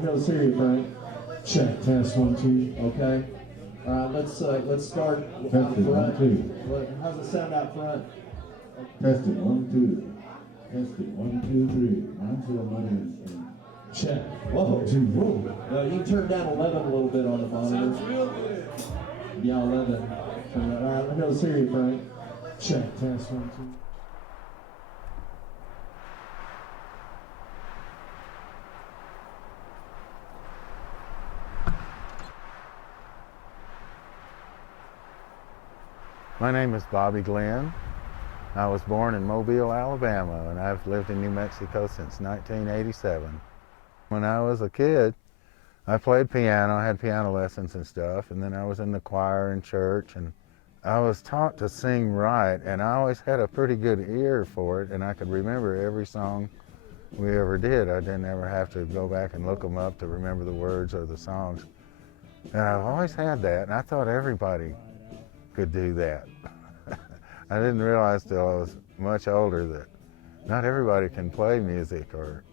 I know the Siri, Frank. Check, test, 1, 2, okay. Let's start out front. 1, 2. How's it sound out front? Test it, 1, 2. Test it, 1, 2, 3. I'm still money. Check. Whoa. 2, whoa. You can turn down 11 a little bit on the monitor. Sounds real good. Yeah, 11. I know the Siri, Frank. Check, test, 1, 2. My name is Bobby Glenn. I was born in Mobile, Alabama, and I've lived in New Mexico since 1987. When I was a kid, I played piano, I had piano lessons and stuff, and then I was in the choir in church, and I was taught to sing right, and I always had a pretty good ear for it, and I could remember every song we ever did. I didn't ever have to go back and look them up to remember the words or the songs. And I've always had that, and I thought everybody could do that. I didn't realize till I was much older that not everybody can play music or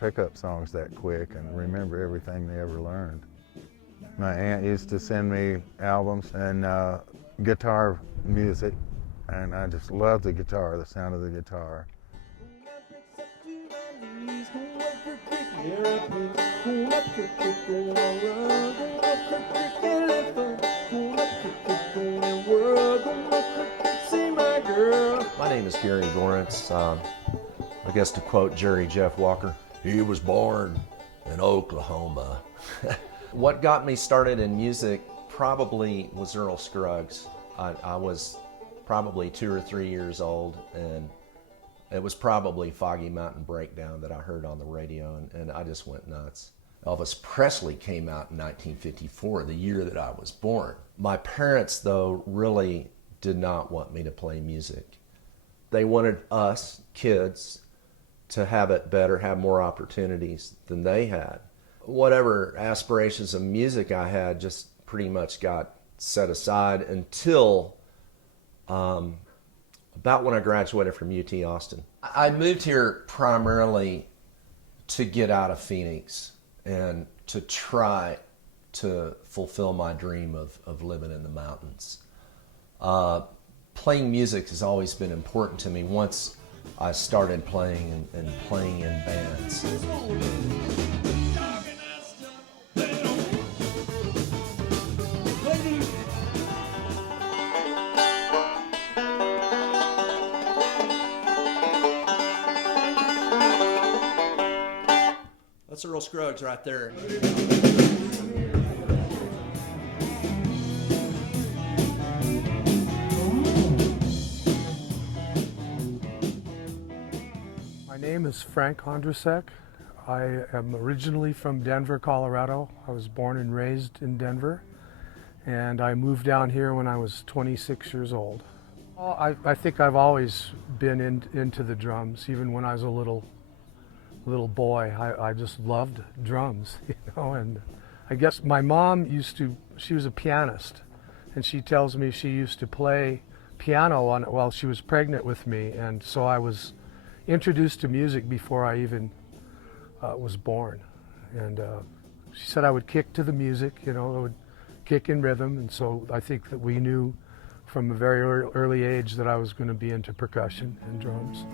pick up songs that quick and remember everything they ever learned. My aunt used to send me albums and guitar music, and I just loved the guitar, the sound of the guitar. My name is Gary Lawrence. I guess to quote Jerry Jeff Walker, he was born in Oklahoma. What got me started in music probably was Earl Scruggs. I was probably 2 or 3 years old, and it was probably Foggy Mountain Breakdown that I heard on the radio, and I just went nuts. Elvis Presley came out in 1954, the year that I was born. My parents, though, really did not want me to play music. They wanted us, kids, to have it better, have more opportunities than they had. Whatever aspirations of music I had just pretty much got set aside until about when I graduated from UT Austin. I moved here primarily to get out of Phoenix and to try to fulfill my dream of living in the mountains. Playing music has always been important to me once I started playing and playing in bands. That's Earl Scruggs right there. My name is Frank Hondrasek. I am originally from Denver, Colorado. I was born and raised in Denver, and I moved down here when I was 26 years old. I think I've always been into the drums, even when I was a little boy. I just loved drums, and I guess my mom she was a pianist, and she tells me she used to play piano on it while she was pregnant with me, and so I was introduced to music before I even was born. And she said I would kick to the music, I would kick in rhythm, and so I think that we knew from a very early age that I was going to be into percussion and drums.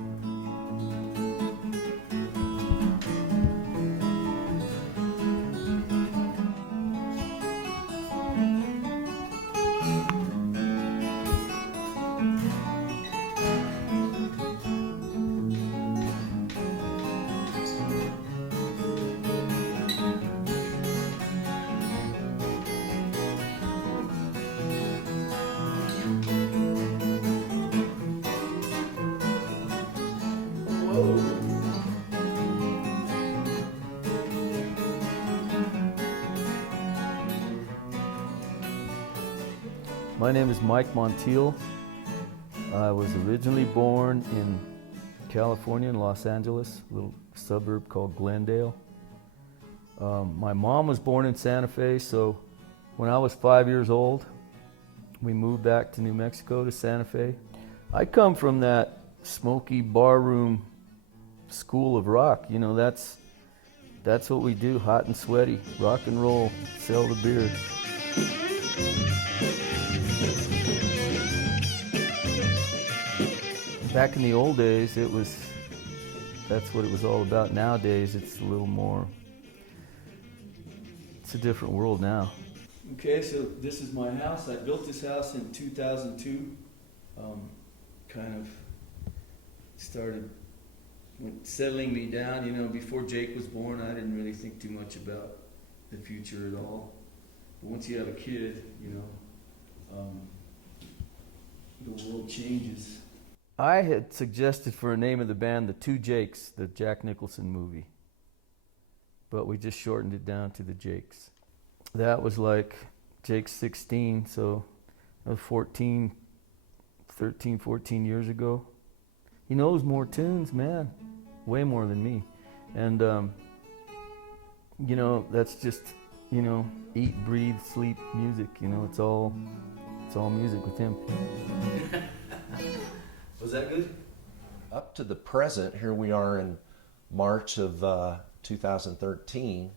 My name is Mike Montiel. I was originally born in California, in Los Angeles, a little suburb called Glendale. My mom was born in Santa Fe, so when I was 5 years old, we moved back to New Mexico, to Santa Fe. I come from that smoky barroom school of rock. You know, that's what we do, hot and sweaty, rock and roll, sell the beer. Back in the old days, that's what it was all about. Nowadays, it's a little more, it's a different world now. Okay, so this is my house. I built this house in 2002. Kind of started settling me down. You know, before Jake was born, I didn't really think too much about the future at all. But once you have a kid, you know, the world changes. I had suggested for a name of the band, the Two Jakes, the Jack Nicholson movie. But we just shortened it down to the Jakes. That was like Jake's 16, so that was 13, 14 years ago. He knows more tunes, man, way more than me. And, you know, that's just, you know, eat, breathe, sleep, music. You know, it's all music with him. Was that good? Up to the present, here we are in March of 2013.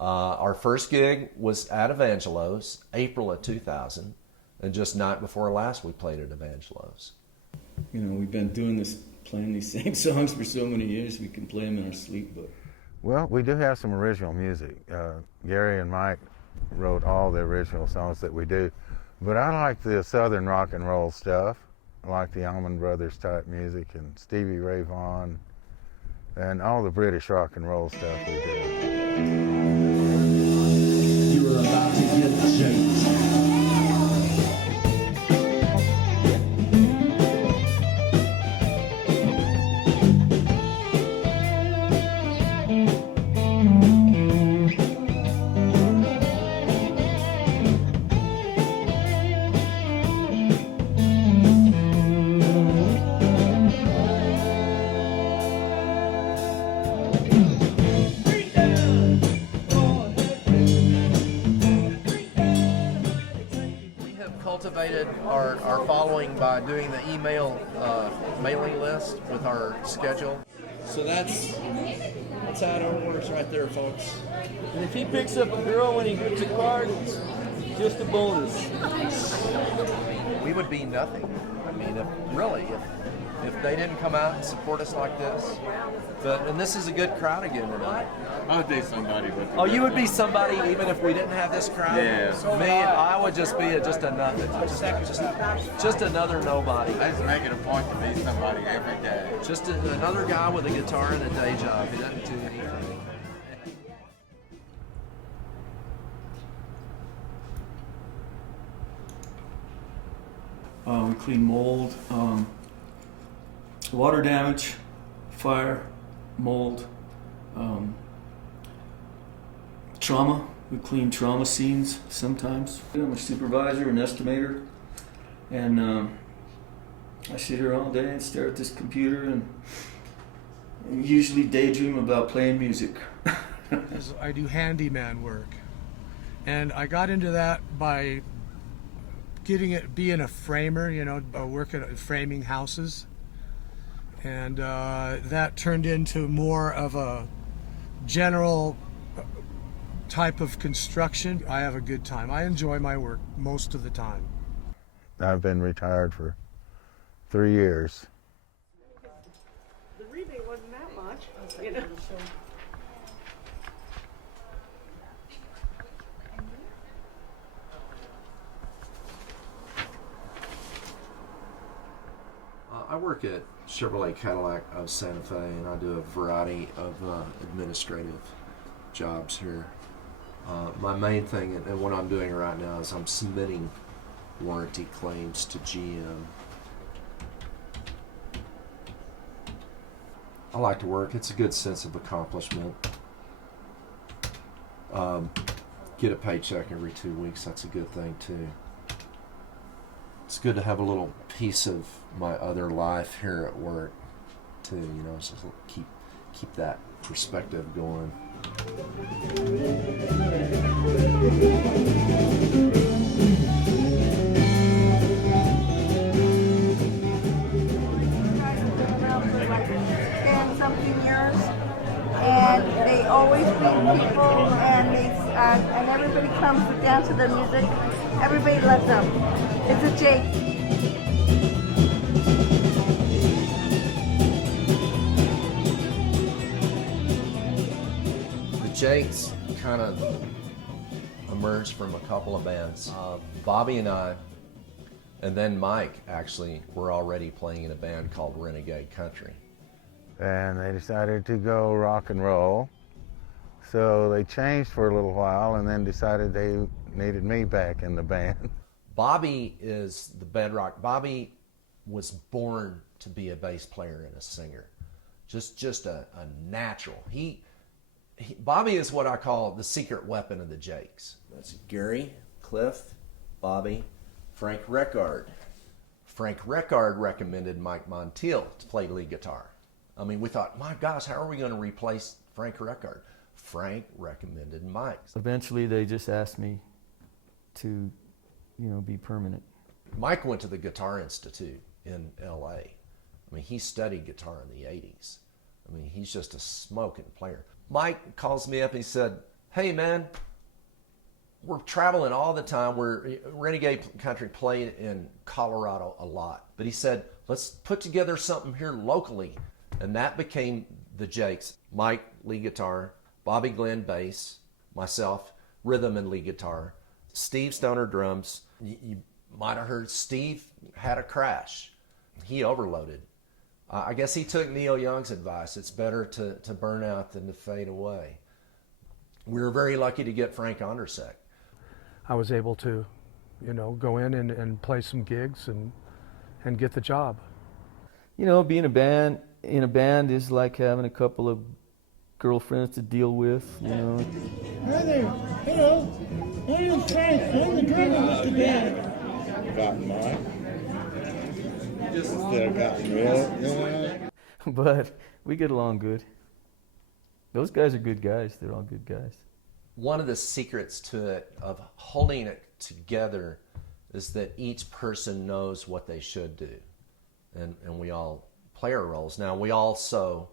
Our first gig was at Evangelos, April of 2000, and just night before last we played at Evangelos. You know, we've been doing this, playing these same songs for so many years, we can play them in our sleep, but... Well, we do have some original music. Gary and Mike wrote all the original songs that we do, but I like the Southern rock and roll stuff. I like the Allman Brothers type music and Stevie Ray Vaughan and all the British rock and roll stuff we do. You are about to get changed. Cultivated our following by doing the email mailing list with our schedule. So that's how it works right there, folks. And if he picks up a girl when he gets a card, it's just a bonus. We would be nothing. I mean, if they didn't come out and support us like this. And this is a good crowd again tonight. I would be somebody with Oh, you would be somebody even if we didn't have this crowd? Yeah. Me, I would just be just a nothing. Just another nobody. I just make it a point to be somebody every day. Just another guy with a guitar and a day job. He doesn't do anything. We clean mold, water damage, fire, mold, trauma. We clean trauma scenes sometimes. I'm a supervisor, an estimator, and I sit here all day and stare at this computer and usually daydream about playing music. I do handyman work, and I got into that by being a framer, you know, working at framing houses, and that turned into more of a general type of construction. I have a good time. I enjoy my work most of the time. I've been retired for 3 years. The rebate wasn't that much, you know. I work at Chevrolet Cadillac of Santa Fe, and I do a variety of administrative jobs here. My main thing, and what I'm doing right now, is I'm submitting warranty claims to GM. I like to work. It's a good sense of accomplishment. Get a paycheck every 2 weeks. That's a good thing too. it's good to have a little piece of my other life here at work too. You know, it's just keep that perspective going. And they always bring people, and everybody comes to dance to their music. Everybody loves them. It's a Jake. The Jakes kind of emerged from a couple of bands. Bobby and I, and then Mike actually, were already playing in a band called Renegade Country. And they decided to go rock and roll. So they changed for a little while and then decided they needed me back in the band. Bobby is the bedrock. Bobby was born to be a bass player and a singer. Just a natural. Bobby is what I call the secret weapon of the Jakes. That's Gary, Cliff, Bobby, Frank Reckard. Frank Reckard recommended Mike Montiel to play lead guitar. I mean, we thought, my gosh, how are we going to replace Frank Reckard? Frank recommended Mike. Eventually, they just asked me to, be permanent. Mike went to the Guitar Institute in L.A. I mean, he studied guitar in the 80s. I mean, he's just a smoking player. Mike calls me up and he said, hey, man, we're traveling all the time. Renegade Country played in Colorado a lot. But he said, let's put together something here locally. And that became the Jakes. Mike, lead guitar, Bobby Glenn, bass, myself, rhythm and lead guitar, Steve Stoner, drums. You might have heard Steve had a crash. He overloaded. I guess he took Neil Young's advice. It's better to burn out than to fade away. We were very lucky to get Frank Ondersek. I was able to, go in and play some gigs and get the job. Being in a band is like having a couple of girlfriends to deal with, Hi there. Hello. My name's Frank. I'm the drummer of the band. Got mine. Instead of got red. But we get along good. Those guys are good guys. They're all good guys. One of the secrets to it, of holding it together, is that each person knows what they should do. And we all play our roles. Now, we also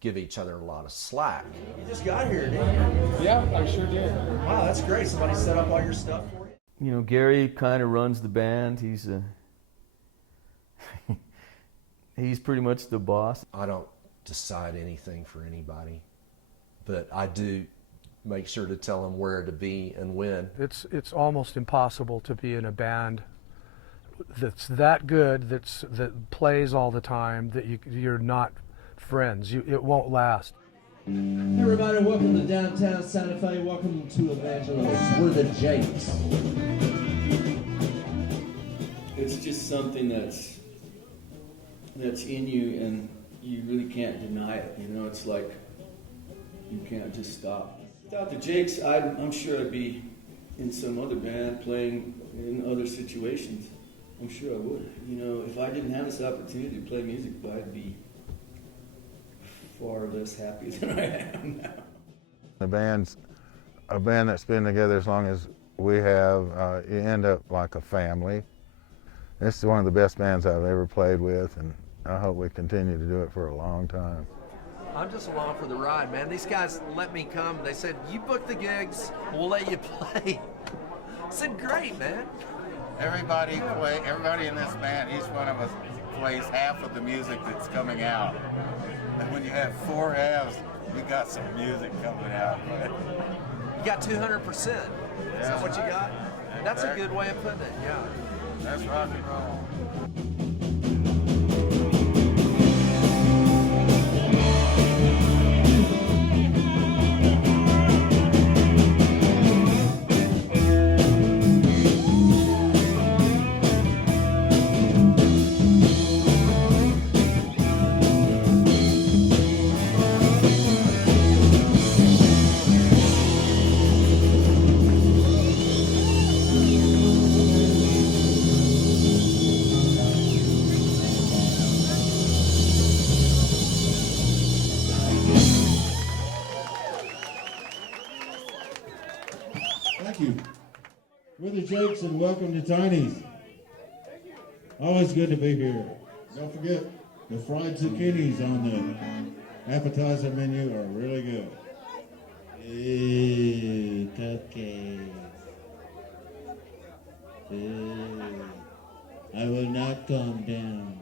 give each other a lot of slack. You just got here, didn't you? Yeah, I sure did. Wow, that's great. Somebody set up all your stuff for you? Gary kind of runs the band. He's pretty much the boss. I don't decide anything for anybody, but I do make sure to tell them where to be and when. It's almost impossible to be in a band that's that good, that plays all the time, that you're not friends. It won't last. Hey everybody, welcome to downtown Santa Fe. Welcome to Evangelos. We're the Jakes. It's just something that's in you, and you really can't deny it. It's like you can't just stop. Without the Jakes, I'm sure I'd be in some other band playing in other situations. I'm sure I would. If I didn't have this opportunity to play music, I'd be far less happy than I am now. The band's a band that's been together as long as we have. You end up like a family. This is one of the best bands I've ever played with, and I hope we continue to do it for a long time. I'm just along for the ride, man. These guys let me come. They said, you book the gigs, we'll let you play. I said, great, man. Everybody in this band, each one of us plays half of the music that's coming out. And when you have four halves, you got some music coming out. You got 200%. Is that what you got? That's a good way of putting it, yeah. That's rock and roll. shakes and welcome to Tiny's. Always good to be here. Don't forget, the fried zucchinis on the appetizer menu are really good. Ooh, cupcakes. Ooh, I will not calm down.